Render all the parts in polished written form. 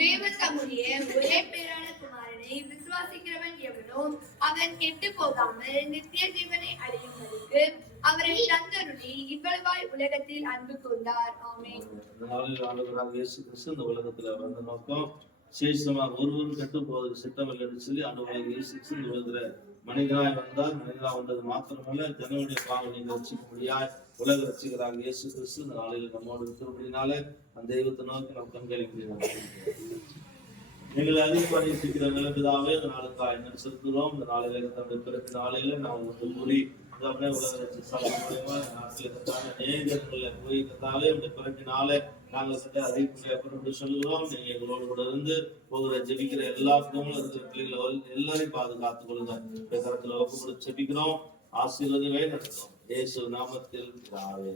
தேவன் தம்முடைய ஒரே பேரான குமாரனை விசுவாசிக்கிறவன் எவனோ அவன் கெட்டு போகாமல் நித்திய ஜீவனை அடையும்படிக்கு அவரை தந்தருளி இவ்வளவாய் உலகத்தில் அன்பு கொண்டார். ஆமென். இந்த உலகத்துல வந்த நோக்கம் சேஷமாக ஒருவரும் கெட்டு போவதற்கு சித்தமில்லை என்று சொல்லி ஆண்டவராகிய இயேசு கிறிஸ்து இந்த உலகத்துல மனிதராய் வந்தார். மனிதராய் வந்தது மாத்திரமல்ல, ஜனங்களுடைய பாவங்களை நீங்க ரட்சிக்கும்படியாய் உலக ரட்சிகராக இயேசு கிறிஸ்து இந்த நாளில் நம்மோடு இருக்கிறபடினாலே அந்த தெய்வத்தை நோக்கி நாம் கண்களிக்கிறோம். எங்களை அதிகமாக நேசிக்கிற நிலப்பிதாவே இந்த நாளுக்காக என்ன செலுத்துகிறோம். இந்த நாளில தன்னுடைய பிறப்பு நாளில நான் உங்களுக்கு கூறி உலக ரட்சி சாதனை மூலமா நாட்டில் அநேகங்களை போய் கத்தாவே இந்த பிறப்பினாலே நாங்கள் சட்ட அறிவிப்பு சொல்லுகிறோம். நீங்க எங்களோடு கூட இருந்து போகிற ஜெபிக்கிற எல்லா குடும்பங்களும் இருக்கிற பிள்ளைகளை எல்லாரையும் பாதுகாத்துக் கொள்ளுங்க. இந்த கரத்துல ஒப்பு கூட ஜெபிக்கிறோம். ஆசீர்வாதமே நடத்தும் இயேசு நாமத்தில் பிதாவே.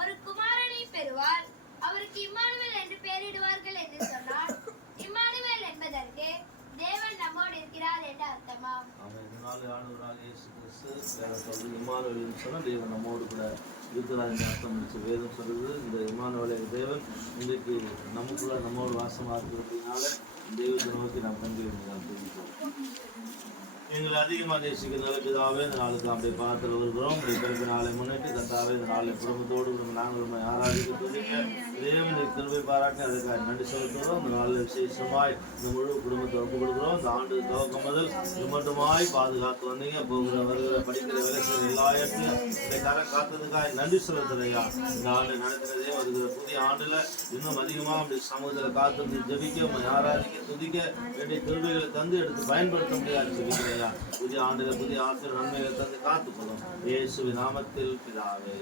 ஒரு குமாரனை பெறுவார், அவருக்கு இம்மானுவேல் என்று பெயரிடுவார்கள் என்று சொன்னார். இம்மானுவேல் என்பதற்கு தேவன் நம்மோடு இருக்கிறார் என்று அர்த்தமாம். இம்மானுவேல் சொன்னா தேவன் நம்மோடு கூட இருக்கிறார் என்று அர்த்தம் வேதம் சொல்லுது. இந்த இம்மானுவேலை தேவன் இன்றைக்கு நமக்குள்ள நம்மோடு வாசமாக இருக்கிறதுனால தெய்வத்தை நோக்கி நாம் கண்டு எங்களை அதிகமாக நேசிக்கிற பிதாவே இந்த நாளுக்கு அப்படி பார்த்து வருகிறோம். பிறகு நாளை முன்னிட்டு கத்தாவே இந்த நாளை குடும்பத்தோடு நாங்கள் ஆராதிக்க துதிக்க தேவனை திரும்பி பாராட்டி அதுக்காக நன்றி செலுத்துகிறோம். இந்த நாளில் விசேஷமாய் இந்த முழு குடும்பத்தை ஒப்புக் கொடுக்கிறோம். இந்த ஆண்டு துவக்கம் முதல் மட்டுமாய் பாதுகாத்து வந்தீங்க. போகிற வருகிற படிக்கிற வேலை செய்கிற எல்லா இடத்தையும் இந்த கரை காத்ததுக்காக நன்றி செலுத்துறையா. இந்த ஆண்டு நடக்கிறதே வருகிற புதிய ஆண்டுல இன்னும் அதிகமாக அப்படி சமூகத்தில் காத்து ஜபிக்க ஆராதிக்க துதிக்க வேண்டிய திருவிகளை தந்து எடுத்து பயன்படுத்த முடியாது ஜபிக்கிறேன். புதிய ஆண்டுல புதிய ஆசிரியர் நன்மைகளை தந்து காத்துக்கொள்ளும் இயேசுவின் நாமத்தில் பிதாவே.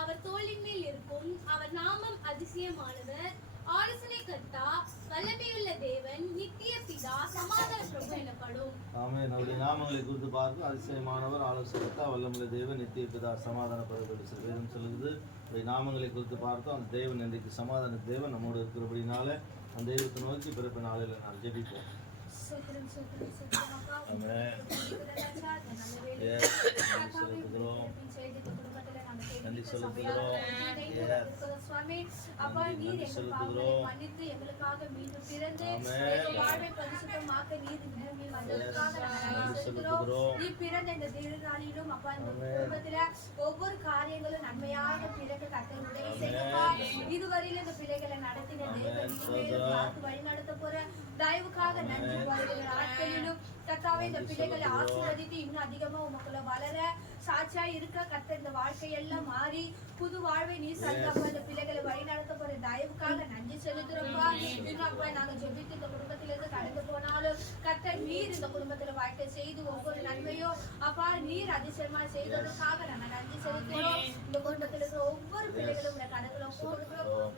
அவர் தோளின் மேல் இருக்கும். அவர் நாமம் அதிசயமானவர், ஆலோசனை கர்த்தா, வல்லமையுள்ள தேவன், நித்திய பிதா, சமாதான பிரபு எனப்படும். ஆமென். அவருடைய நாமங்களை குறித்து பார்த்து அதிசயமானவர், ஆலோசனை கர்த்தா, வல்லமையுள்ள தேவன், நித்திய பிதா, சமாதான பிரபு வேதம் சொல்லுது. அவருடைய நாமங்களை குறித்து பார்த்தோம். அந்த தேவன் இன்றைக்கு சமாதான தேவன் நம்மோடு இருக்கிறபடினால அந்த தெய்வத்தை நோக்கி பிறப்பு நாளில் நான் ஜெபிப்போம். நன்றி செலுத்துகிறோம். சுவாமி அப்பா, நீர் எங்கள் பாவங்களை மன்னித்து எங்களுக்காக மீண்டும் பிறந்து வாழ்வை பரிசுத்தமாக்க நீர் பூமி வந்ததற்காக நாங்கள் செலுத்துகிறோம். நீ பிறந்த இந்த திருநாளிலும் அப்பா, இந்த குடும்பத்தில ஒவ்வொரு காரியங்களும் நன்மையாக பிறகு கர்த்தர் உதவி செய்யப்பா. இதுவரையில் இந்த பிள்ளைகளை நடத்தின தேவன் பார்த்து வழி நடத்த போற தயவுக்காக நன்றி. வருகிற நாட்களிலும் கர்த்தாவே இந்த பிள்ளைகளை ஆசீர்வதித்து இன்னும் அதிகமா உமக்குள்ள வளர சாட்சியா இருக்க கர்த்தர் இந்த வாழ்க்கையெல்லாம் மாறி புது வாழ்வை நீ சந்தப்பா இந்த பிள்ளைகளை வழி நடத்த போற தயவுக்காக நன்றி செலுத்துறோம்ப்பா. இன்னும் அப்பா நாங்க ஜெபித்து இந்த குடும்பத்திலிருந்து கடந்து போனாலும் கர்த்தர் நீர் இந்த குடும்பத்துல வாழ்க்கை செய்து ஒவ்வொரு நன்மையும் அப்பா நீர் அதிசயமா செய்ததற்காக நாங்க நன்றி செலுத்துறோம். இந்த குடும்பத்தில் இருக்கிற ஒவ்வொரு பிள்ளைகளும் உடைய கணக்குல கொடுக்கிறோம்.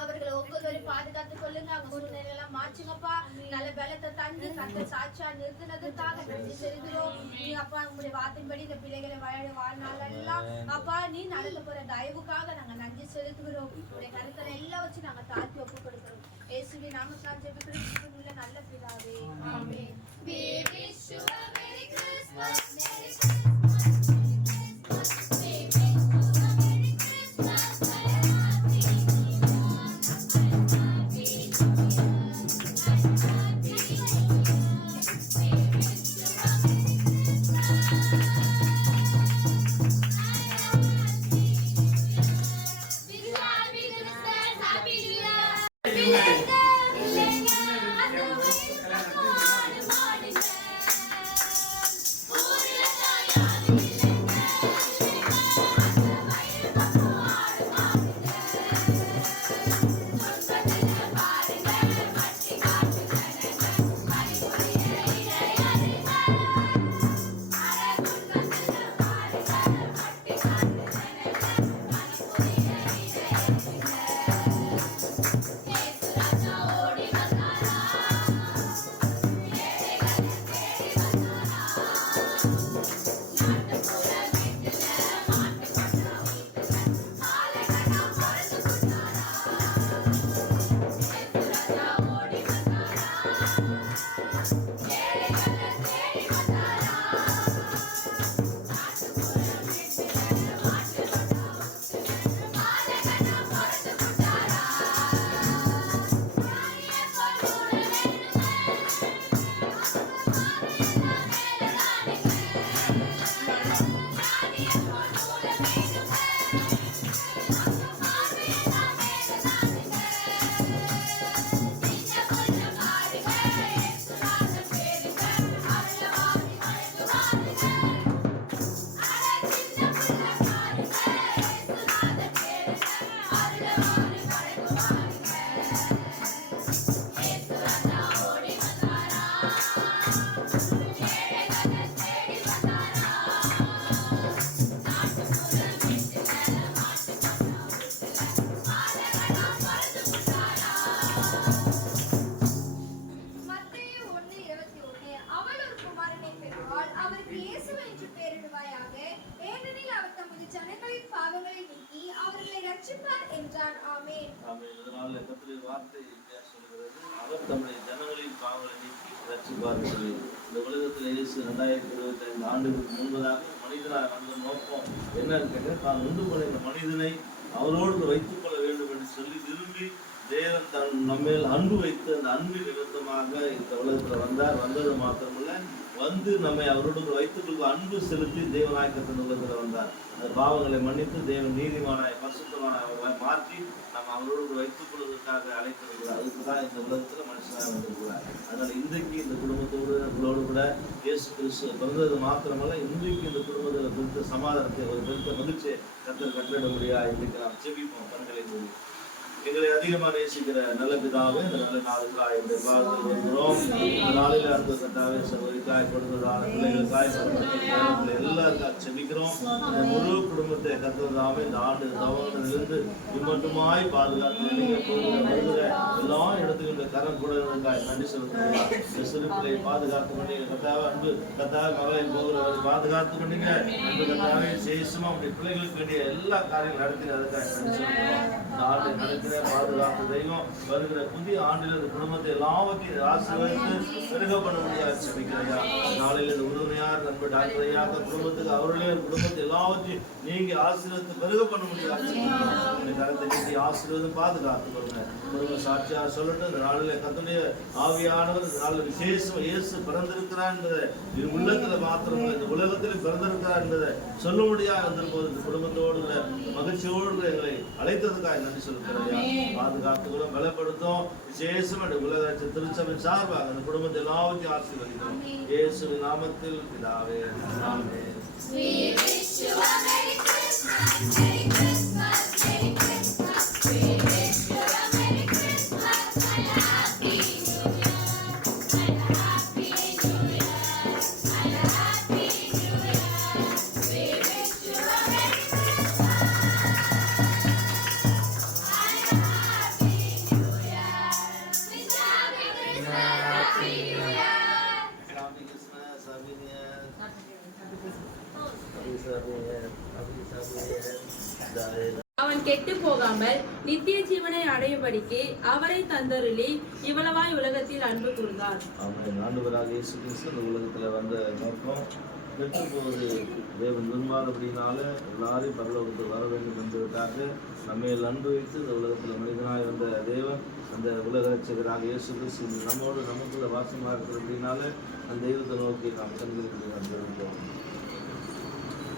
அவர்களை ஒவ்வொருவரையும் பாதுகாத்துக் கொள்ளுங்க. அவங்க சூழ்நிலை எல்லாம் மாற்றுங்கப்பா. நல்ல பலத்தை தந்து கர்த்தர் சாட்சியா நிறுத்தினதற்காக நன்றி செலுத்துறோம். நீ அப்பா உங்களுடைய வார்த்தையின்படி இந்த பிள்ளைகளை வாழ்நாளெல்லாம் அப்பா நீ நடக்க போற தயவுக்காக நாங்க நன்றி செலுத்துகிறோம். உடைய கருத்தரை எல்லாம் வச்சு நாங்க தாழ்த்தி ஒப்பு கொடுக்கிறோம். இயேசுவின் நாமத்தால் ஜெபிக்கிறோம் நல்ல பிதாவே. ஆமென். We wish you a Merry Christmas. Merry Christmas. We wish you a Merry Christmas. அவர் தம்முடைய ஜனங்களின் பாவங்களை நீக்கி ரட்சிப்பார் சொல்லி இந்த உலகத்தில் இயேசு 2025 ஆண்டுகளுக்கு முன்பதாக மனிதனாக வந்த நோக்கம் என்னன்னு கேட்க தான் உண்டு பண்ணின மனிதனை அவரோடு வைத்துக் கொள்ள வேண்டும் என்று சொல்லி விரும்பி தேவன் தன் நம்மேல் அன்பு வைத்து அந்த அன்பு நிமித்தமாக இந்த உலகத்தில் வந்தது மாத்திரமல்ல வந்து நம்மை அவரோடு வைத்துக் கொள்ள அன்பு செலுத்தி தேவநாயகத்தின் உலகத்தில் வந்தார். அந்த பாவங்களை மன்னித்து தேவன் நீதிமானாய் பரிசுத்தமானாய் மாற்றி நம்ம அவரோடு வைத்துக் கொள்வதற்காக அழைத்திருக்கிறார். அதுக்கு தான் இந்த உலகத்துல மனுஷனாக வந்திருக்கிறார். அதனால இன்றைக்கு இந்த குடும்பத்தோடு கூட இயேசு கிறிஸ்து பிறந்தது மாத்திரமல்ல இன்றைக்கு இந்த குடும்பத்தில் பெருத்த சமாதானத்தை ஒரு பெருத்த மகிழ்ச்சியை கர்த்தர் கட்டளிட முடியாது. இன்றைக்கு நாம் செபிப்போம் கண்களை மூடி. எங்களை அதிகமாக நேசிக்கிற நல்ல பிதாவே இந்த நல்ல நாளுக்காக எங்களை பார்த்து வருகிறோம். இந்த நாளில் அன்பு கட்டாவே சகோதரிக்காய் கொடுத்ததான பிள்ளைகளுக்காய் எல்லாருக்காக செபிக்கிறோம். இந்த முழு குடும்பத்தை கத்துவதாவே இந்த ஆண்டு தவறிலிருந்து இம்மட்டுமாய் பாதுகாத்து வருகிற எல்லா இடத்துக்கும் இந்த கரம் கொடுக்காய் நன்றி செலுத்துகிறார். இந்த சிறுப்பிள்ளை பாதுகாத்து பண்ணி கத்தாவே அன்பு கத்தாவே மகளை போகிறவரை பாதுகாத்து பண்ணீங்க. அன்பு கத்தாவே சேஷமா உடைய பிள்ளைகளுக்கு வேண்டிய எல்லா காரியங்களும் நடத்தி அதுக்காக நன்றி செலுத்துகிறோம். இந்த ஆண்டு நடக்கிற பாதுகாப்பு தெய்வம் வருகிற புதிய ஆண்டில் இந்த குடும்பத்தை எல்லாவற்றையும் ஆசீர்வதித்து பெருக பண்ண முடியாது செபிக்கிறையா. நாளையில் இந்த உறுதுணையார் நண்பர் டாக்டர் ஐயா குடும்பத்துக்கு அவர்களே குடும்பத்தை எல்லாவற்றையும் நீங்க ஆசீர்வதித்து பெருக பண்ண முடியாது. அப்படி கருத்தை நீட்டி ஆசீர்வாதம் பாதுகாத்து கொடுங்க. குடும்ப சாட்சியா சொல்லட்டும். இந்த நாளில் கர்த்தருடைய ஆவியானவர் இந்த நாளில் விசேஷம் இயேசு பிறந்திருக்கிறார் என்பதை இது உள்ளத்துல மாத்திரம் இந்த உலகத்தில் பிறந்திருக்கிறார் என்பதை சொல்ல முடியாது வந்திருப்போது இந்த குடும்பத்தோடு மகிழ்ச்சியோடு எங்களை அழைத்ததுக்காக நன்றி சொல்லுகிறேன். பாதுகாத்து கூட பலப்படுத்தும். விசேஷம் உலக திருச்சபை சார்பாக அந்த குடும்பத்தை எல்லாவற்றையும் ஆசீர்வதிக்கிறோம். இயேசுவின் நாமத்தில் பிதாவே, ஆமென். We wish you a Merry Christmas, Merry Christmas, Merry Christmas. We wish you a Merry Christmas and a Happy New Year, and a Happy New Year, and a Happy New Year. We wish you a Merry Christmas and a Happy New Year. Wish you a Happy Christmas, Happy New Year. Happy Christmas, Happy New Year. அவன் கெட்டு போகாமல் நித்திய ஜீவனை அடையும்படிக்கு அவரை தந்தருளி இவ்வளவாய் உலகத்தில் அன்பு கூர்ந்தார். ஆமென். ஆண்டவராக இயேசு கிறிஸ்து இந்த உலகத்துல வந்த நோக்கம் கெட்டு போவது தேவன் விரும்பாதபடினால எல்லாரையும் பரலோகத்தில் வர வேண்டும் என்பதற்காக நம்மை அன்பு வைத்து இந்த உலகத்தில் மனிதனாய் வந்த தேவன் அந்த உலக ரட்சகராக இயேசு கிறிஸ்து நம்மோடு நமக்குள்ள வாசமாக இருக்கிறபடினால அந்த தெய்வத்தை நோக்கி நாம் கண்களுக்கு வந்திருந்தோம்.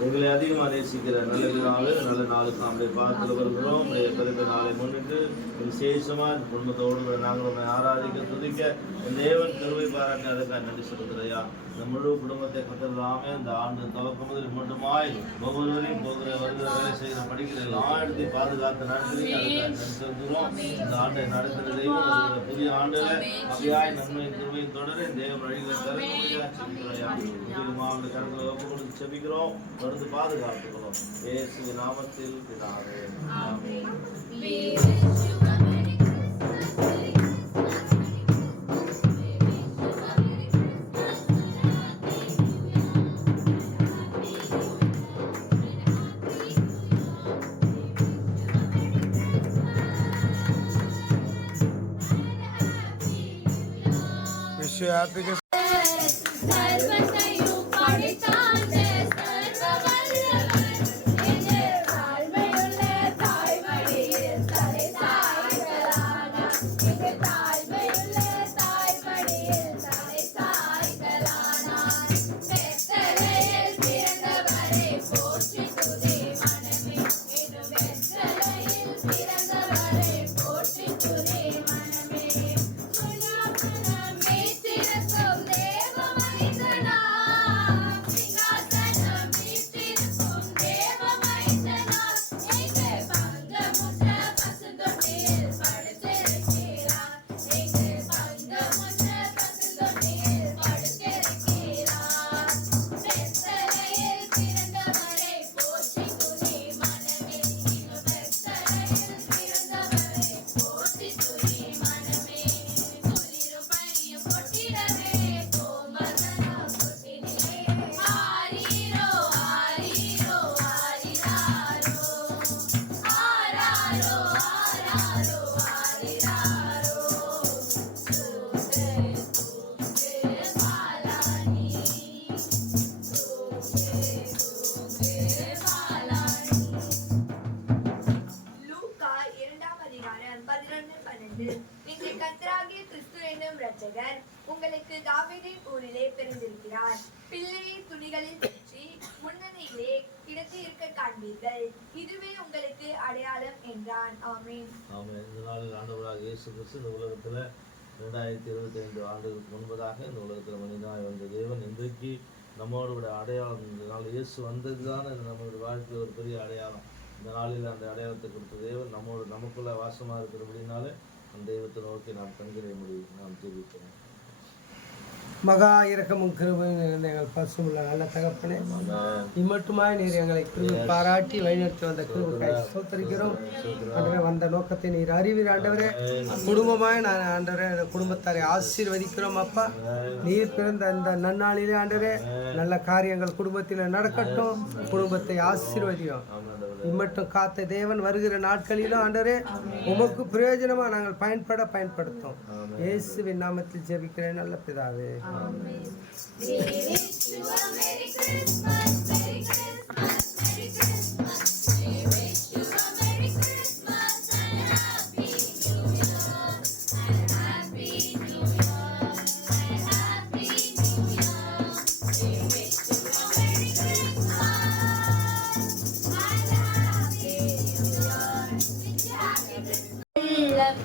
எங்களை அதிகமாக நேசிக்கிற நல்ல நாள் நல்ல நாளுக்கு நம்முடைய பார்த்து வருகிறோம். பிறந்த நாளை முன்னிட்டு விசேஷமாக குடும்பத்தோடு நாங்கள் ஆராதிக்க துதிக்க தேவன் கருவை பாராட்டி அதுக்காக நன்றி சொல்லுகிறையா. இந்த முழு குடும்பத்தை கத்தலாமே இந்த ஆண்டு துவக்கம் முதல் மட்டுமாய் ஒவ்வொருவரையும் போகிற வருகிற வேலை செய்கிற படிக்கிற எல்லா இடத்தையும் பாதுகாத்து நடத்தி அதுக்காக நன்றி சொல்கிறோம். இந்த ஆண்டை நடத்துகிற தெய்வம் புதிய ஆண்டுல வகையாய் நன்மையின் திருமையும் தொடர தேவன் வழிகளை தர முடியாது செபிக்கிறையா. மாவட்ட கருங்களை ஒப்பு கொடுத்து செபிக்கிறோம். தொடர்ந்து பாதுகாத்துக்கிறோம். இயேசுவின் நாமத்தில் பிதாவே, ஆமென். We wish you a Merry Christmas, Merry Christmas, Merry Christmas. We wish you a Merry Christmas and a Happy New Year, and a Happy New Year, and a Happy New Year. We wish you a Merry Christmas and a Happy New Year. Wish you a happy Christmas. सर्वसयु पडितांज सर्ववल्लभन इने ताழ்மையுள்ள தாய்மடியில் தலை சாய்களானா இங்கே தாழ்மையுள்ள தாய்மடியில் தலை சாய்களானா பெத்தலையில் பிறந்தவரை போற்றி துதி மனமே இது பெத்தலையில் பிறந்தவரை போற்றி துதி மனமே சுனாசனம் மீட்டிருக்கும் தேவ மனிதனா சிங்காசனம் மீட்டிருக்கும் தேவ மனிதனா எங்கே பங்கமுற்ற பசுந்தொட்டியில் படுத்திருக்கிறார் எங்கே பங்கமுற்ற பசுந்தொட்டியில் படுத்திருக்கிறார் பெத்தலையில் பிறந்தவரை போற்றி துதி மனமே இது பெத்தலையில் பிறந்தவரை போற்றி துதி மனமே குளிரும் பனியும் கொட்டிடவே கோம்பதனா கொட்டினிலே ஆரீரோ ஆரீரோ ஆரிராரோ ஆராரோ ஆராரோ ஆரிராரோ தூங்கே தூங்கே பாலானி தூங்கே தூங்கே பாலானி. லூக்கா 2ஆம் அதிகாரம் 11-12. இன்று கர்த்தராகிய கிறிஸ்து என்னும் இரட்சகர் உங்களுக்கு தாவீதின் ஊரிலே பிறந்திருக்கிறார். பிள்ளையை துணிகளில் சுற்றி முன்னணியிலே கிடத்தி இருக்க காண்பீர்கள். இதுவே உங்களுக்கு அடையாளம் என்றான். ஆமென். ஆமென். இந்த நாளில் ஆண்டவராக இயேசு கிறிஸ்து இந்த உலகத்துல 2025 ஆண்டுகளுக்கு முன்பதாக இந்த உலகத்தில் மனிதனாய் வந்த தேவன் இன்றைக்கு நம்மோடு கூட அடையாளம். இந்த நாள் இயேசு வந்தது தான் நம்மளுடைய வாழ்க்கையில் ஒரு பெரிய அடையாளம். இந்த நாளில் அந்த அடையாளத்தை கொடுத்த தேவன் நம்மோடு நமக்குள்ள வாசமாக இருக்கிறபடினால அந்த தெய்வத்தை நோக்கி நாம் கண்களை முடியும் நாம் ஜெபிக்கிறோம். மகா இரக்கமும் கிருபையும் நிறைந்த எங்கள் பசுமுள்ள நல்ல தகப்பனே, இம்மட்டுமாய் நீர் எங்களை கிருபை பாராட்டி வழிநடத்தி வந்த கிருபைக்காய் ஸ்தோத்திரிக்கிறோம். ஆண்டவரே, வந்த நோக்கத்தை நீர் அறிவீர் ஆண்டவரே. குடும்பமாய் நான் ஆண்டவரே இந்த குடும்பத்தாரை ஆசீர்வதிக்கிறோம். அப்பா, நீர் பிறந்த இந்த நன்னாளிலே ஆண்டவரே நல்ல காரியங்கள் குடும்பத்தில் நடக்கட்டும். குடும்பத்தை ஆசீர்வதியும். இம்மட்டும் காத்த தேவன் வருகிற நாட்களிலும் ஆண்டவரே உமக்கு பிரயோஜனமா நாங்கள் பயன்படுத்தும். இயேசுவின் நாமத்தில் ஜெபிக்கிறேன் நல்ல பிதாவே. We wish you a Merry Christmas, Merry Christmas, Merry Christmas. We wish you a Merry Christmas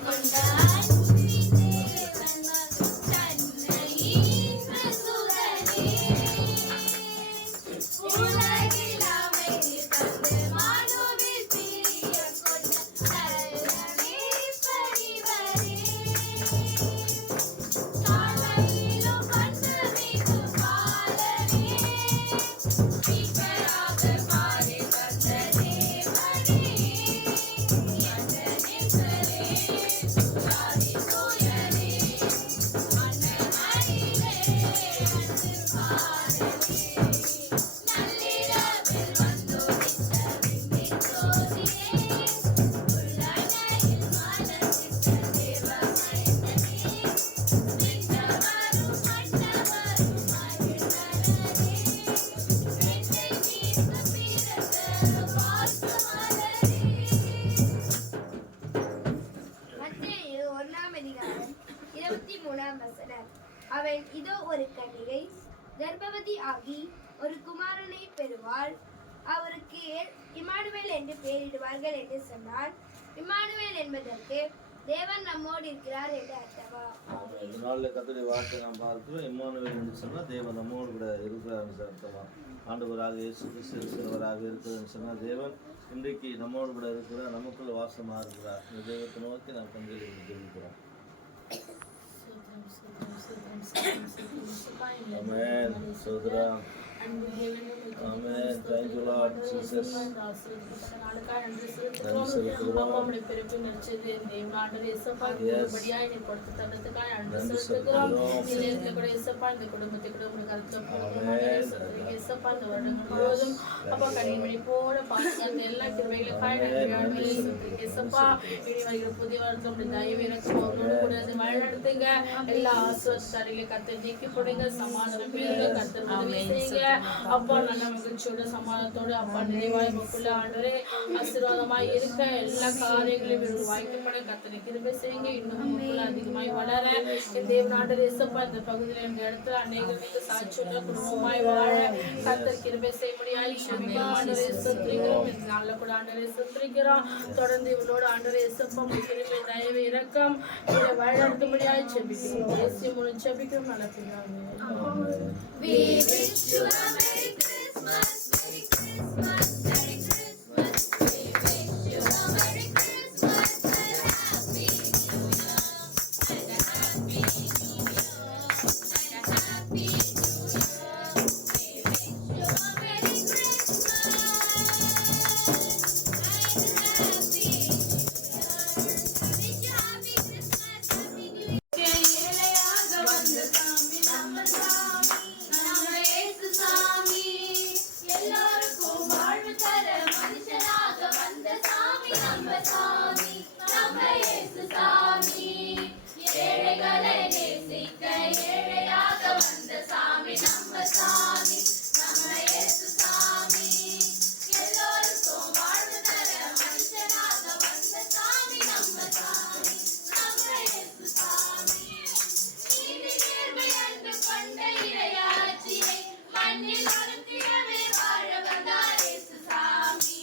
கொண்ட அன்பின் தேவன் தன்னை ஈன்ற சுதனே. உலகில் அமைதி தந்து மானுவில் பிரியம் கொண்ட நல்ல மேய்ப்பரிவரே. காலையிலும் கண்ணுமிகு பாலனே, மீட்பராக மாறி வந்த தேவனே. அண்ணனேசரே, துலாதி தூயரே, அண்ணனாயிலே அன்று பாரலே. நள்ளிரவில் வந்துதித்த விண்ணின் ஜோதியே, உள்ளங்கையில் மலர்ந்திட்ட தேவமைந்தனே. விண்ணவரும் மன்னவரும் மகிழ்ந்தனரே, என்னை மீட்க பிறந்த பாசமலரே. மத்தேயு 1:23 அவள் இதோ ஒரு கன்னிகை கர்ப்பவதி ஆகி ஒரு குமாரனை பெறுவாள், அவருக்கு இம்மானுவேல் என்று பெயரிடுவார்கள் என்று சொன்னார். இம்மானுவேல் என்பதற்கு தேவன் நம்மோடு இருக்கிறார் என்று அர்த்தமா? இந்த நாளில் கர்த்தருடைய வார்த்தை நாம் பார்க்கிறோம். இம்மானுவேல் என்று சொன்னால் தேவன் நம்மோடு கூட இருக்கிறார் என்று அர்த்தமா. ஆண்டவராக இயேசு கிறிஸ்து இருக்கிறவராக இருக்கிறார் சொன்னால் தேவன் இன்றைக்கு நம்மோடு கூட இருக்கிறார், நமக்குள்ள வாசமாக இருக்கிறார். இந்த தெய்வத்தை நோக்கி நாம் கண்களை ஜெபிக்கிறோம். ஆமென். சோதரா. ஆமென். Thank you Lord Jesus. எல்லா ஆசீர்வாதங்களை கர்த்தர் நீக்கி கொடுங்க. சமாதானம் பெறுங்க. கர்த்தர் உதவி செய்யுங்க. அப்பா நல்ல மகிழ்ச்சியோட சமாதானத்தோட அப்பா நிறைவாய் மக்கள் ஆண்டவரே ஆசீர்வாதமாய் இருக்க எல்லா காரியங்களையும் வாய்க்கப்பட கர்த்தரை கிருபை செய்யுங்க. இன்னும் மக்கள் அதிகமாய் வளர என் தேவனாண்டர் இயேசப்பா இந்த பகுதியில் இந்த இடத்துல அநேகருக்கு சாட்சியுள்ள குடும்பமாய் வாழ கர்த்தர் கிருபை செய்ய முடியாது. ஆண்டவரே சுத்திரிக்கிறோம். இந்த நாளில் கூட ஆண்டவரே சுத்திரிக்கிறோம். தொடர்ந்து இவளோட ஆண்டவரே இயேசப்பா கிருபை தயவு இரக்கம் இவளை வழிநடத்தும்படியாய் ஜெபிக்கிறோம். இயேசு மூலம் ஜெபிக்கிறோம். நல்ல பிதாவே. We wish you a Merry Christmas, Merry Christmas, Merry Christmas. We wish you a Merry Christmas and a Happy New Year, and a Happy New Year, and a Happy New Year. We wish you a Merry Christmas and a Happy New Year. Wish you Happy Christmas, Happy New Year. ஏழையாக வந்த சாமி நம்ம சாமி, நம்ம இயேசு சாமி. எல்லாருக்கும் வாழ்வு தர மனுஷனாக வந்த சாமி நம்ம சாமி, நம்ம இயேசு சாமி. ஏழைகளை நேசிக்க ஏழையாக வந்த சாமி நம்ம சாமி, நம்ம இயேசு சாமி. எல்லாருக்கும் வாழ்வு தர மனுஷனாக வந்த சாமி நம்ம சாமி, நம்ம இயேசு சாமி. நீதி நேர்மை அன்பு கொண்ட இறையாட்சியை மண்ணில் மறுத்திடவே வாழ வந்தார் இயேசு சாமி.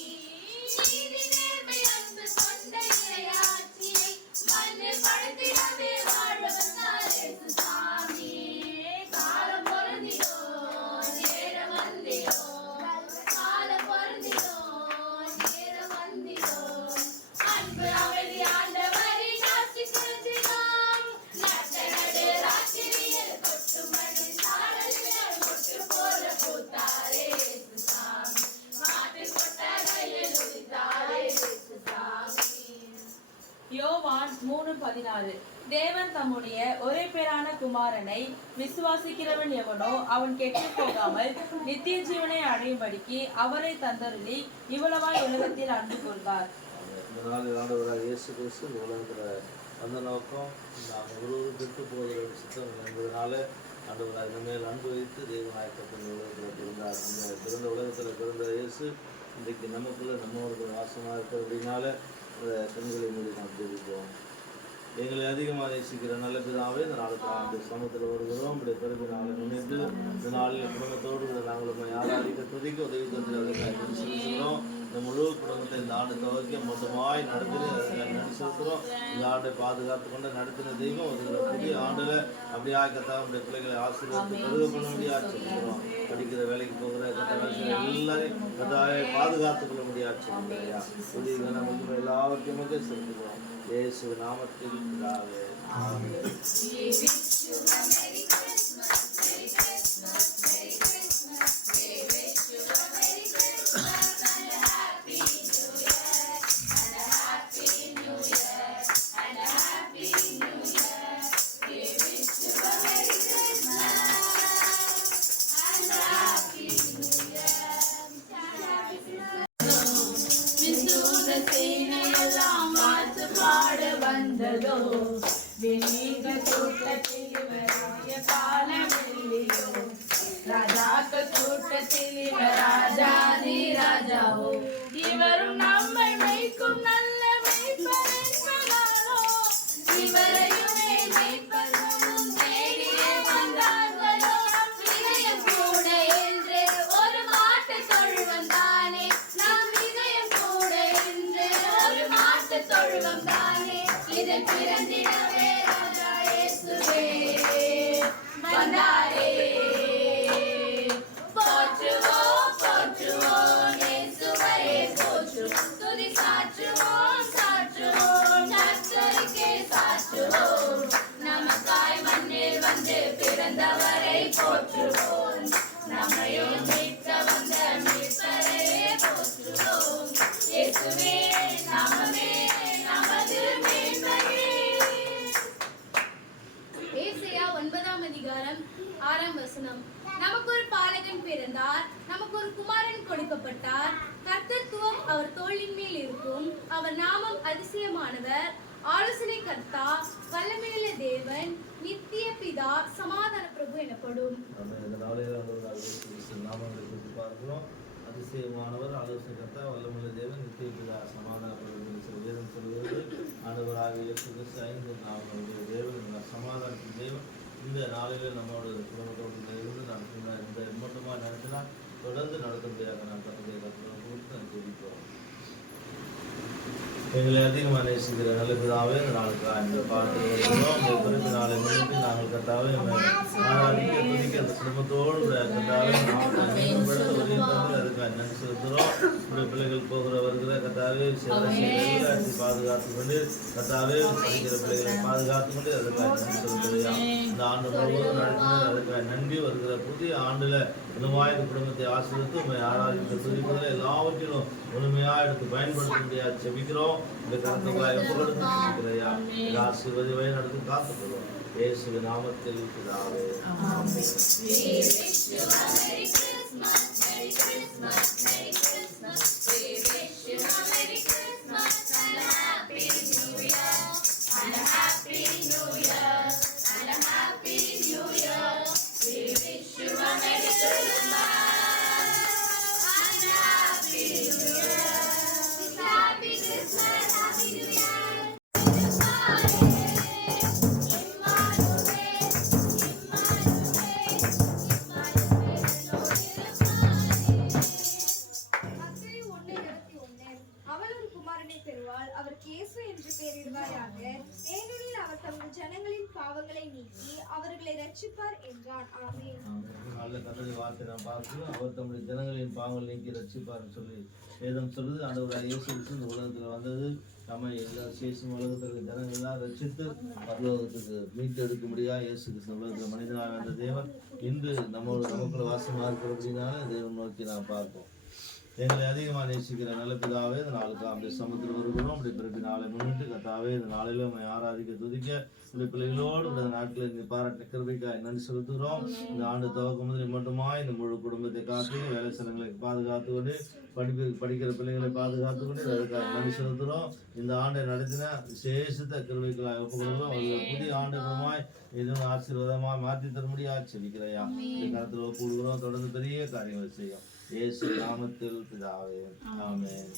நீதி நேர்மை அன்பு கொண்ட இறையாட்சியை மண்ணில் படுத்திடவே வாழ வந்தார் இயேசு சாமி. காலம் பொருந்திடோ நேரம் வந்திடோ, காலம் பொருந்திடோ நேரம் வந்திடோ. அன்பு அமைதி ஆண்டவரின் ஆட்சி செலுத்தினோம். நட்ட நடு ராத்திரியில் கொட்டு மணி சாரலில் கொட்டு போல பூத்தாரே இயேசு சாமி. மாட்டு கொட்டகையில் உதித்தாரே இயேசு சாமி. யோவான் 3:16 தேவன் தம்முடைய ஒரே பேரான குமாரனை விசுவாசிக்கிறவன் எவனோ அவன் கெட்டுப் போகாமல் நித்திய ஜீவனை அடையும்படிக்கு அவரை தந்தருளி இவ்வளவாய் உலகத்தில் அன்பு கொள்வார். இந்த நாளில் ஆண்டவராக இயேசு கிறிஸ்து இந்த உலகத்தில் வந்த நோக்கம் நாம் ஒருவரும் கெட்டு போகிற சித்தம் என்பதனால ஆண்டவராக இந்த மேல் அன்பு வைத்து தெய்வநாயகத்தின் உலகத்தில் பிறந்தார். அந்த பிறந்த உலகத்தில் பிறந்த இயேசு இன்றைக்கு நமக்குள்ள நம்மோடு வாசமாக இருக்கிறதுனால அந்த கண்களை மூடி நாம் ஜெபிப்போம். எங்களை அதிகமாக நேசிக்கிற நல்ல பிதாவே, இந்த நாளுக்கு ஆண்டு சமூகத்தில் வருகிறோம். இப்படி பிறகு நாளை முன்னிட்டு இந்த நாளில் குடும்பத்தோடு நாங்கள் ஆராதிக்க துதிக்க உதவி தந்து செலுத்துகிறோம். இந்த முழு குடும்பத்தை இந்த ஆண்டு துவக்கி மொத்தமாய் நடத்தின நன்றி செலுத்துகிறோம். இந்த ஆண்டை பாதுகாத்து கொண்டு நடத்தின தெய்வம் ஒரு புதிய ஆண்டுல அப்படியே கத்தா நம்முடைய பிள்ளைகளை ஆசீர்வாதத்தை பெருக பண்ண முடியாது சொல்லுகிறோம். படிக்கிற வேலைக்கு போகிற எல்லாரையும் கத்தாவை பாதுகாத்துக் கொள்ள முடியாது சொல்லுங்கய்யா. புதிய நமக்கு எல்லாவற்றையும் செலுத்துகிறோம். இயேசு நாமத்தில் பிதாவே. ஆமென். வந்ததோ விநீக கூட்டத்தில் இவருடைய காலமில்லையோ ராஜாக்கள் கூட்டத்தில் இவர் ராஜாதி ராஜாவோ இவரும் நம்மை மேய்க்கும் நல்ல மேய்ப்பர் என்பதாலோ இவரையுமே மேய்ப்பரும் தேடியே வந்தார்களோ இதயம் கூட என்று ஒரு மாட்டு தொழுவம் தானே நம் இதயம் கூட என்று ஒரு மாட்டு தொழுவம் தானே இதில் பிறந்திடவே ராஜா இயேசுவே வந்தாரே. போற்றுவோம் போற்றுவோம் இயேசுவையே போற்றுவோம் துதி சாற்றுவோம் சாற்றுவோம் கர்த்தருக்கே சாற்றுவோம் நமக்காய் மண்ணில் வந்து பிறந்தவரை போற்றுவோம் நம்மையும் மீட்க வந்த மீட்பரை போற்றுவோம் இயேசுவே நாமமே நமது மேன்மையே. ஏசாயா 9ஆம் அதிகாரம் 6ஆம் வசனம். நமக்கு ஒரு பாலகன் பிறந்தார், நமக்கு ஒரு குமாரன் கொடுக்கப்பட்டார், கர்த்தத்துவம் அவர் தோளின் மேல் இருக்கும், அவர் நாமம் அதிசயமானவர், ஆலோசனை கர்த்தா, வல்லமையுள்ள தேவன், நித்திய பிதா, சமாதான பிரபு எனப்படும். இந்த நாளில் நாமங்களை குறித்து பார்க்கிறோம். அதிசயமானவர், ஆலோசனை கர்த்தா, வல்லமையுள்ள தேவன், நித்திய பிதா, சமாதான பிரபு வேதம் சொல்வது ஆண்டவராக இயேசு கிறிஸ்து 5 நாமங்களுடைய தேவன், சமாதானத்தின் தேவன். இந்த நாளில் நம்மளோட குடும்பத்தோடு இருந்து நடத்தின இந்த மட்டுமா நடத்தினா தொடர்ந்து நடத்த முடியாத நான் தன்னுடைய கருத்தை கொடுத்து நான் தெரிவிப்போம். எங்களை அதிகமாக நேசிக்கிற நல்ல பிதாவே இந்த நாளுக்கு இந்த பாட்டு வருகிறோம். இந்த பிறகு நாளை முன்னிட்டு நாங்கள் கத்தாவே ஆராதிக்க துதிக்க அந்த குடும்பத்தோடு கத்தாவே அதுக்கு நன்றி செலுத்துகிறோம். உடைய பிள்ளைகள் போகிற வருகிற கத்தாவே எல்லாத்தையும் பாதுகாத்து கொண்டு கத்தாவே படிக்கிற பிள்ளைகளை பாதுகாத்து கொண்டு அதுக்காக நன்றி செலுத்துகிறோம். இந்த ஆண்டு முழுவதும் நடத்தினர் அதுக்காக நன்றி. வருகிற புதிய ஆண்டுல முழுமையாக இந்த குடும்பத்தை ஆசீர்வதித்து உண்மை ஆராதிக்க துதிப்பதில் எல்லாவற்றிலும் முழுமையாக எடுத்து பயன்படுத்த முடியாது செபிக்கிறோம். இந்த கருத்துக்களை ஒப்புக்கொடுத்துறையா ஆசீர்வதி வழி நடத்தி காத்துக்கிறோம். இயேசுவின் நாமத்தில் பிதாவே. அவள் ஒரு குமாரனை பெறுவாள், அவருக்கு இயேசு என்று பெயரிடுவாயாக. ஏனெனில் அவர் தமது ஜனங்களின் பாவங்களை நீக்கி அவர்களை ரட்சிப்பார் என்றான். ஆமென். நல்ல கர்த்தருடைய வார்த்தை நாம் பார்க்கிறோம். அவர் தம்முடைய ஜனங்களின் பாவங்கள் நீக்கி ரட்சிப்பார்னு சொல்லி வேதம் சொல்லுது. ஆண்டவராகிய இயேசு கிறிஸ்து இந்த உலகத்தில் வந்தது நம்ம எல்லா சேஷம் உலகத்தில் ஜனங்கள் எல்லாம் ரட்சித்து பரலோகத்துக்கு மீட்டெடுக்க முடியாது. இயேசு கிறிஸ்து உலகத்தில் மனிதனாக வந்த தேவன் இன்று நமக்குள்ள வாசமாக இருக்கிறபடினால தேவன் நோக்கி நாம் பார்ப்போம். எங்களை அதிகமாக நேசிக்கிற நல்ல பிதாவே இந்த நாளுக்கு அப்படி சமுத்திரம் வருகிறோம். அப்படி பிறகு நாளை முன்னிட்டு கத்தாவே இந்த நாளிலும் நம்ம ஆராதிக்க துதிக்க இப்படி பிள்ளைகளோடு இந்த நாட்களில் இங்கே பாராட்ட கிருபைக்காய் நன்றி செலுத்துகிறோம். இந்த ஆண்டு துவக்கம் முதல் மட்டுமா இந்த முழு குடும்பத்தை காத்து வேலை ஸ்தலங்களை பாதுகாத்து கொண்டு படிக்கிற பிள்ளைகளை பாதுகாத்து கொண்டு அதுக்காக நன்றி செலுத்துகிறோம். இந்த ஆண்டை நடத்தின விசேஷத்தை கிருபைகளாய் ஒப்புக்கொள்கிறோம். புதிய ஆண்டுகளுமாய் எதுவும் ஆசீர்வாதமாக மாற்றி தர முடியாது செபிக்கிறையா. இந்த காலத்தில் ஒப்புக்கொள்கிறோம். தொடர்ந்து பெரிய காரியங்களை செய்யும். இயேசு நாமத்தில் பிதாவே. ஆமென்.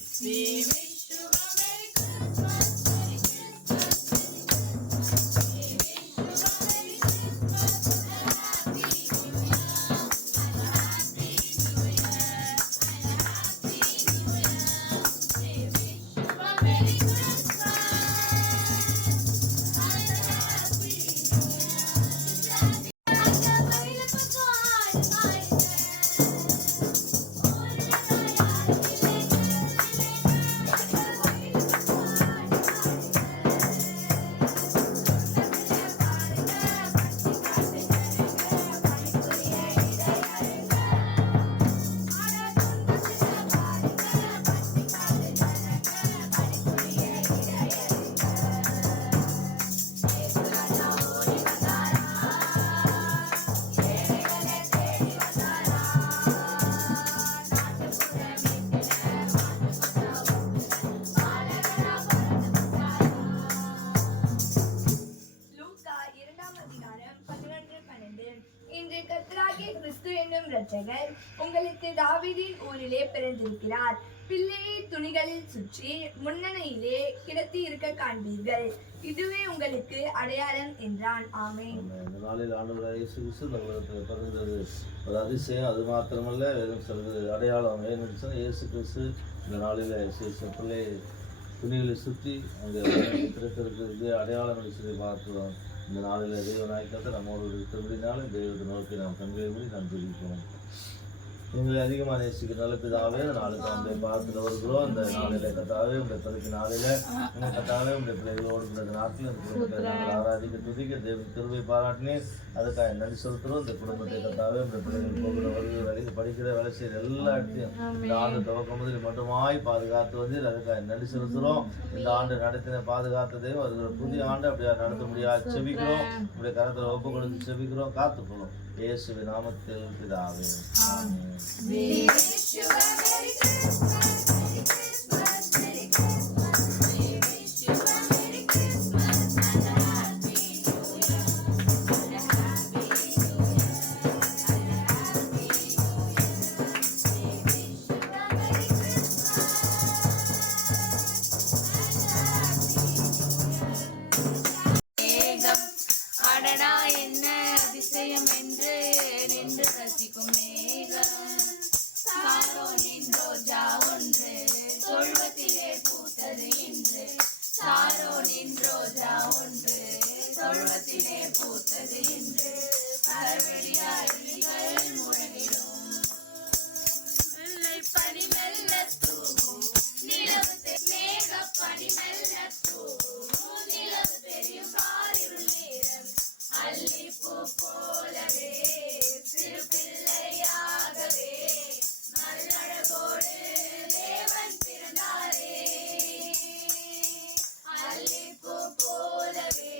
என்னும் இரட்சகர் உங்களுக்கு தாவீதின் ஊரிலே பிறந்திருக்கிறார். பிள்ளையை துணிகளில் சுற்றி முன்னணியிலே கிடத்தி இருக்க காண்பீர்கள். இதுவே உங்களுக்கு அடையாளம் என்றான். ஆமென். இந்த நாளில் ஆண்டவராகிய இயேசு கிறிஸ்து இந்த உலகத்தில் பிறந்தது ஒரு அதிசயம். அது மாத்திரமல்ல, வேதம் சொல்றது அடையாளம். ஏன்னு சொன்னால் இயேசு கிறிஸ்து இந்த நாளில் பிள்ளை துணிகளை சுற்றி அங்கே பிறத்திருக்கிறது அடையாளங்கள் சொல்லி பார்க்கிறோம். இந்த நாளில் தெய்வநாயகத்தை நம்மோடு இருக்கிறபடினாலும் தெய்வத்தை நோக்கி நாம் கண்களை மூடி நாம் ஜெபிப்போம். எங்களை அதிகமாக நேசிக்கிற நல்ல பிதாவே, இந்த நாளுக்கு அவங்களை பார்த்துட்டு வருகிறோம். இந்த நாளில் கத்தாவே உடைய பிறகு நாளில் உங்கள் கத்தாவே உடைய பிள்ளைகளோடு பிறகு நாட்டில் இந்த குடும்பத்தை நாங்கள் ஆராதிக்க துதிக்க தேவன் கிருபை பாராட்டினேன். அதுக்காக நன்றி செலுத்துகிறோம். இந்த குடும்பத்தை கத்தாவே உடைய பிள்ளைகள் போகிற வருகிற வேலைக்கு படிக்கிற வேலை செய்கிற எல்லா இடத்தையும் இந்த ஆண்டு துவக்கம் முதல் மட்டுமாய் பாதுகாத்து வந்து அதுக்காக நன்றி செலுத்துகிறோம். இந்த ஆண்டு நடத்தின பாதுகாத்ததையும் வருகிற புதிய ஆண்டு அப்படியா நடத்த முடியாது செபிக்கிறோம். உடைய கரத்தில் ஒப்பு கொடுத்து செபிக்கிறோம். காத்துக்கொள்ளும் இயேசுவின் நாமத்தில் பிதாவே. ஆமென். அடடா என்ன அதிசயம் என்று நின்று ரசிக்கும் மேகம். சாரோனின் ரோஜா ஒன்று தொழுவத்திலே பூத்தது இன்று. சாரோனின் ரோஜா ஒன்று தொழுவத்திலே பூத்தது இன்று. பரவெளியாடிகள் முழங்கிடும் வெள்ளை பனி மெல்ல தூவும் நிலவு மேக பனி மெல்ல தூவும் நிலவு தெரியும் பாரிருள் நேரம். அல்லிப்பூ போலவே சிறு பிள்ளையாகவே நல்லழகோடு தேவன் பிறந்தாரே. அல்லிப்பூ போலவே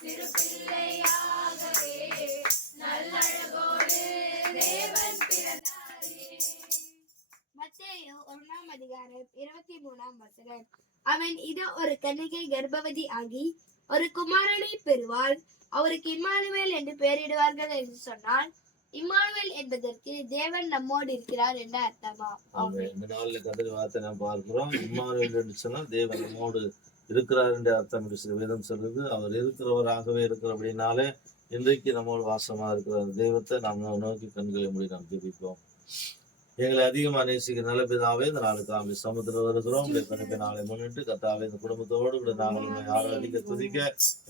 சிறு பிள்ளையாகவே நல்லழகோடு தேவன் பிறந்தாரே. மத்தேயு 1:23 அவன் இதோ ஒரு கன்னிகை கர்ப்பவதி ஆகி ஒரு குமாரனை பெறுவாள், அவருக்கு இம்மானுவேல் என்று பெயரிடுவார்கள் என்று சொன்னான். இம்மானுவேல் என்பதற்கு தேவன் நம்மோடு இருக்கிறார் என்ற அர்த்தமா? இந்த நாளில் கர்த்தருடைய வார்த்தை நாம் பார்க்கிறோம். இம்மானுவேல் என்று சொன்னால் தேவன் நம்மோடு இருக்கிறார் என்ற அர்த்தம் என்று வேதம் சொல்லுது. அவர் இருக்கிறவராகவே இருக்கிற அப்படின்னாலே இன்றைக்கு நம்மோடு வாசமா இருக்கிற தெய்வத்தை நாம் நோக்கி கண்களை மூடி நாம் ஜெபிப்போம். எங்களை அதிகமாக நேசிக்கிற நல்ல பிதாவே, இந்த நாளுக்கு நாங்கள் சமுத்திரம் வருகிறோம். உடைய நாளை முன்னிட்டு கத்தாவே இந்த குடும்பத்தோடு கூட நாங்கள் உங்களை ஆராதிக்க துதிக்க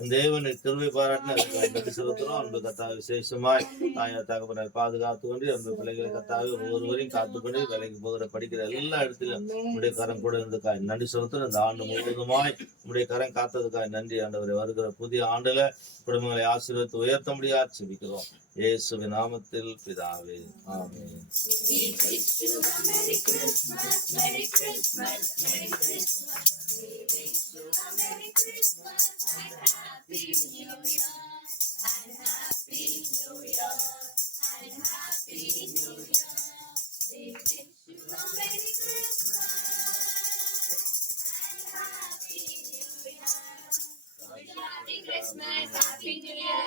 இந்த தேவனை கிருபை பாராட்டின நன்றி செலுத்துகிறோம். அன்பு கத்தாவை விசேஷமாய் தாயார் தகப்பனை பாதுகாத்து கொண்டு அந்த பிள்ளைகளை கத்தாவை ஒவ்வொருவரையும் காத்துக்கொண்டு வேலைக்கு போகிற படிக்கிற எல்லா இடத்திலும் உடைய கரம் கூட இருந்துக்காய் நன்றி செலுத்துகிறோம். இந்த ஆண்டு முழுவதுமாய் உடைய கரம் காத்ததுக்காய் நன்றி ஆண்டவரை. வருகிற புதிய ஆண்டுல குடும்பங்களை ஆசீர்வதித்து உயர்த்த முடியாது செபிக்கிறோம் இயேசுவின் நாமத்தில் பிதாவே. ஆமென். Merry Christmas, Merry Christmas, Merry Christmas. We wish you a Merry Christmas and Happy New Year. And Happy New Year. And Happy New Year. We wish you a Merry Christmas and Happy New Year. Happy Christmas, Happy New Year.